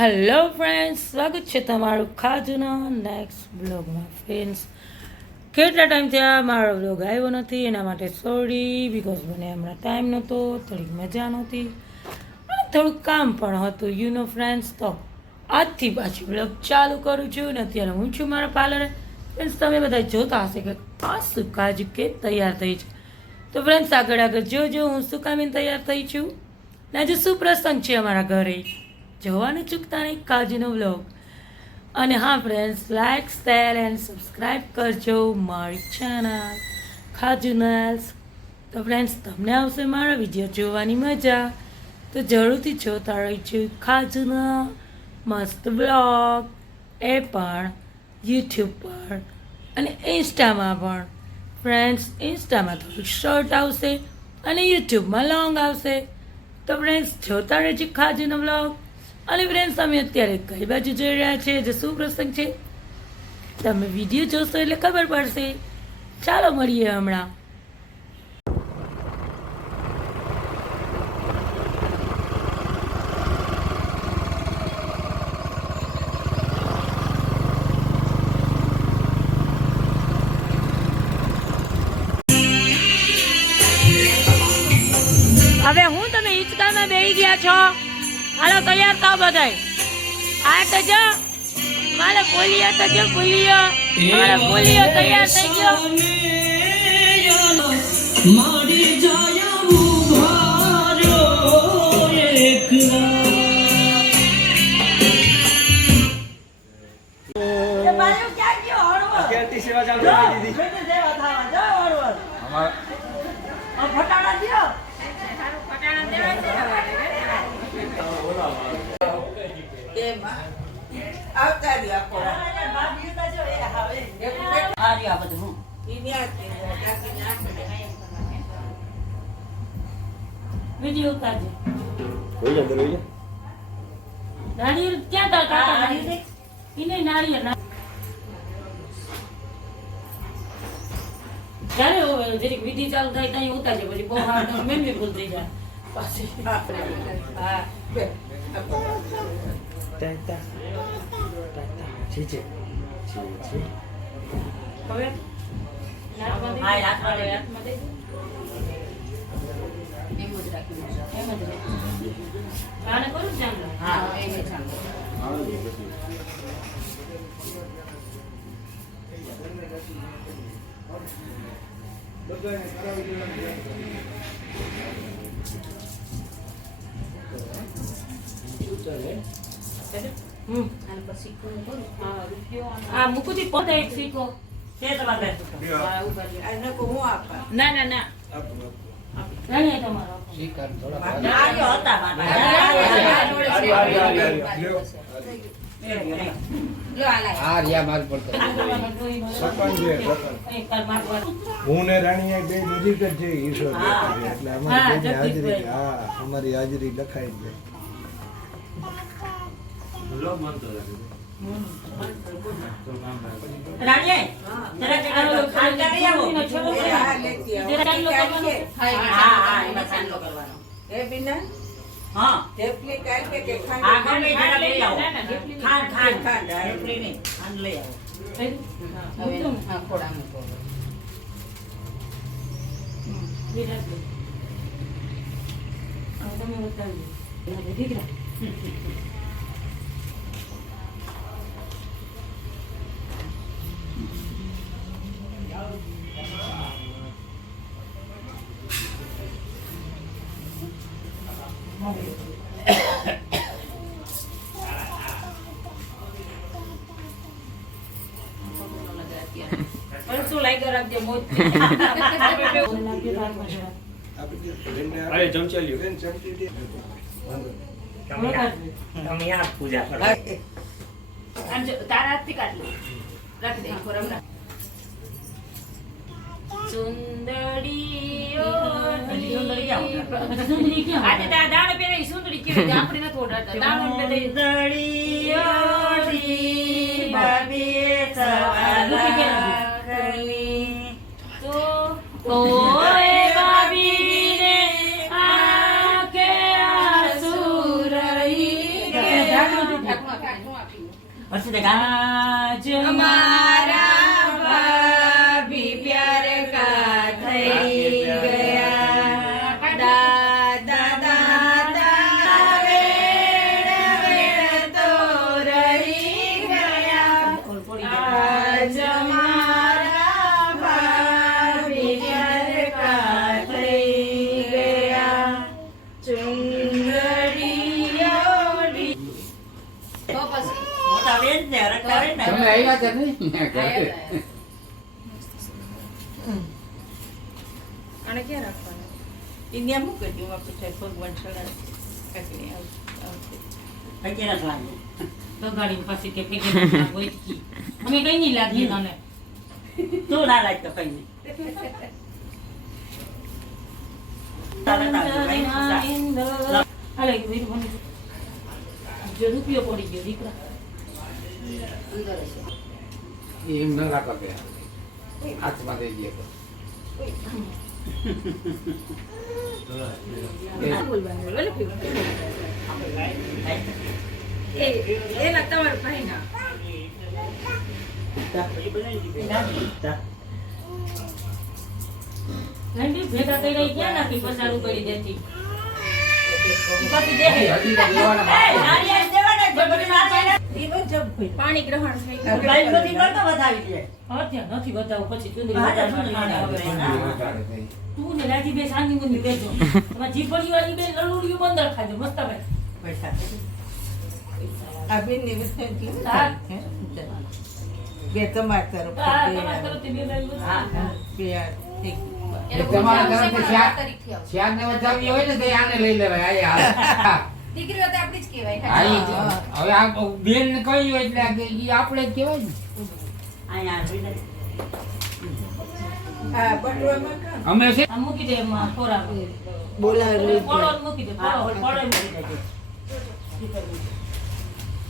Hello friends, સ્વાગત છે તમારું ખાજુના નેક્સ્ટ બ્લોગમાં. ફ્રેન્ડ્સ, કેટલા ટાઈમથી આ મારો બ્લોગ આવ્યો નથી, એના માટે સોરી. બિકોઝ મને હમણાં ટાઈમ નહોતો, થોડીક મજા નહોતી અને થોડુંક કામ પણ હતું, યુ નો ફ્રેન્ડ્સ. તો આજથી પાછી બ્લોગ ચાલુ કરું છું અને અત્યારે હું છું મારા પાર્લરે. ફ્રેન્ડ્સ, તમે બધા જોતા હશે કે આ શું કાજુ કે તૈયાર થઈ છે. તો ફ્રેન્ડ્સ, આગળ જોજો હું શું કામીને તૈયાર થઈ છું ને આજે શું પ્રસંગ છે અમારા ઘરે, જોવાનું ચૂકતા નહીં કાજુનો વ્લોગ. અને હા friends, like share and subscribe કરજો મારી ચેનલ ખાજુનલ્સ. તો ફ્રેન્ડ્સ, તમને આવશે મારા વિડીયો જોવાની મજા, તો જરૂરથી જોતા રહીશું ખાજુના મસ્ત બ્લોગ, એ પણ યુટ્યુબ પર અને ઇન્સ્ટામાં પણ. ફ્રેન્ડ્સ, ઇન્સ્ટામાં થોડું શોર્ટ આવશે અને યુટ્યુબમાં લોંગ આવશે. તો ફ્રેન્ડ્સ, જોતા રહેજો ખાજુનો બ્લોગ. અને ફ્રેન્ડ્સ, અમે અત્યારે કઈ બાજુ જોઈ રહ્યા છીએ, જે શું પ્રસંગ છે તમે વિડીયો જોશો એટલે ખબર પડશે. ચાલો મળીએ હમણાં. હવે હું તમે હિંચકામાં બેસી ગયા છો, હાલો તૈયાર થાવ બધાય. આ તો જો મારે પોલિયો, તો જો પોલિયો, મારે પોલિયો તૈયાર થઈ ગયો. મારી જાય ઉભારો એકલા. એ બાયો ક્યાં ગયો હળવળ? કેટી સેવા ચાલુ કરી દીધી. કેટી સેવા થાવા જો હળવળ. અમાર ફટાડા દિયો. સારું ફટાડા દેવા છે. આવતા રહ્યા કોરા ભાભી તો જો એ હવે આ રહ્યા બધું વિડિયો ઉતારજે. કોઈ અંદર હોય છે નાળિયેર ક્યાં તા કાકા ઇને નાળિયેર ના ચાલે હવે જરીક વિધિ ચાલુ થાય ત્યાં ઉતારજે, પછી બહુ હાર મેમરી ભૂલ થઈ જાય પાછી. હા તા જી જી જી હવે આ હાથમાં દે, હાથમાં દે. એમ જ રાખી દે, એમ જ આને કરું ચાંગલો. હા એમ જ ચાંગલો. બધાને કરાવી દેવાનું. આને પછી કોણ કરું? હા રૂપિયો આ મુકુતી પોતે એક સિક્કો છે તમારે. હા ઉભા રહો. આ નકો હું આપા. ના ના ના નહીં તમારો સિક્કા થોડા આર્યો હતા મારા. લો આ રિયા માલ પડતો. હું ને રાણીયા બે નજીક જ છે ઈશ્વર, એટલે અમારી હાજરી, હા અમારી હાજરી લખાઈ જાય. શું લાગ્યો રાખજે મોજ. અરે ચમચી લ્યો બેન, ચમચી દે. તમે આ પૂજા કરો. તારા હાથથી કાઢી રાખી દે. સુંદરી આજે દાણો પહેરે સુંદરી કેવી આપણે નથી ઓઢાડતા. દાણો પહેરે તો બાબી આ કે આસુરઈ હર્ષિત ગાના आज हमारा भाभी प्यार का થઈ ગયા દાદા દાદા વેણ વેણ તો રહી ગયા आज हमारा भाभी प्यार का થઈ ગયા ચુંદડીયોડી મોટા બેન ને રખડાવે ને તમે આવ્યા હતા નહીં આને ક્યાં રાખવાનું ઇન્ડિયા મૂકી દઉં આપણે સાહેબ ભગવાન સલાહ કાકડી આવશે પૈકી રાખવાનું બગાડી પાછી કે ફેંકી ગોઈકી અમે કઈ નહીં લાગી તને તું ના લાગ તો કઈ નહીં અરે વીર બની જો રૂપિયો પડી ગયો દીકરા એમ ન રાખો કે હાથમાં દઈ દે તો એના તમારા ભાઈના ઘંટી ભેગા કરી રહી ક્યાં નાખી પસારું કરી દેતી હજી તો દેવાના પાણી ગ્રહણ થઈ ગાડી બધી કરતો વધાવી દે અત્યારે નથી બતાવું પછી ચુંદડી હા, બતાવવાની ચુંદડી આવે. તું ને લાજી બે સાંગી મુંદી બેજો તમારી જીભડી વાળી બે લલુડિયું બંદર ખાજો મસ્ત ભાઈ પૈસા આ બેનની વિશે હા. બે તમારા તરફ હા તમારા તરફથી બે લાવ્યું. હા બે આ એક તમારા તરફથી શ્યાદ ને વધાવી હોય ને તો આને લઈ લેવાય આ દીકરીઓ તો આપણી જ કહેવાય હવે આ બેન ને કહ્યું એટલે આ કે ઈ આપણે જ કહેવાય ને અહીંયા આવીને આ બટવામાં કામ અમે છે આ મૂકી દે એમાં ખોરાક બોલાવી ફળો જ મૂકી દે હા ફળો. પડે મૂકી દેજે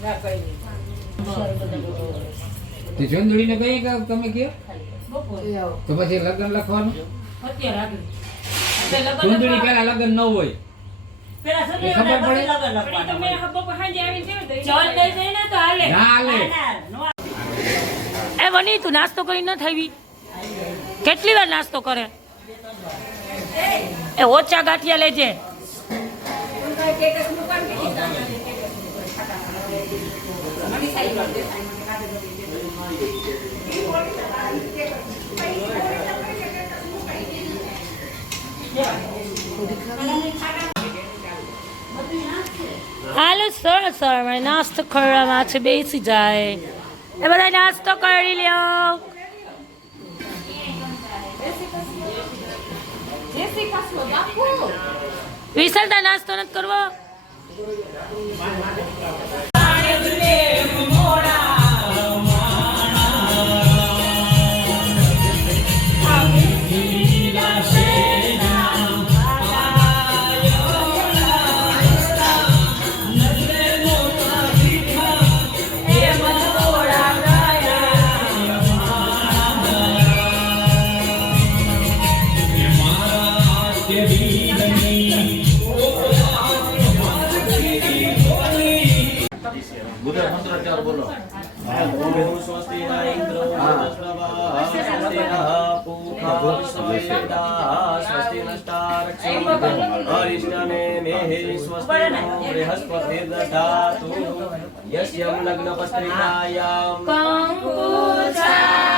ના કઈ તે ચંદુડીને કહી કે તમે કયો બપોરે. નહીં તો પછી લગ્ન લખવાનું અત્યારે આગળ એટલે લગન ચંદુડી લખવા- પેલા લગ્ન ન હોય પેલા એ સગી ખબર પડે? લગન પણ લખવાનું એ તમે બપોર સાંજે આવીને કેવું તો ચાલ લઈ જઈને તો હાલે ના હાલે એ વની તું નાસ્તો કરી ન થાવી કેટલી વાર નાસ્તો કરે એ ઓછા ગાંઠિયા લેજે હાલો સર સર નાસ્તો કરવા છે બેસી જાય એ બધા નાસ્તો કરી લ્યો વિશાલતા નાસ્તો નથી કરવો મંત્રોચ્ચાર બોલો ઓમ સ્વસ્તિ ન ઇન્દ્રો વૃધસ્રવઃ સ્વસ્તિ નઃ પૂષા વિશ્વેદાઃ સ્વસ્તિ નસ્તારક્ષો અરિષ્ટને મેહે સ્વસ્તિ નો બૃહસ્પતિર્દધાતુ યસ્યં લગ્ન પત્રિકાયામ કંકુચા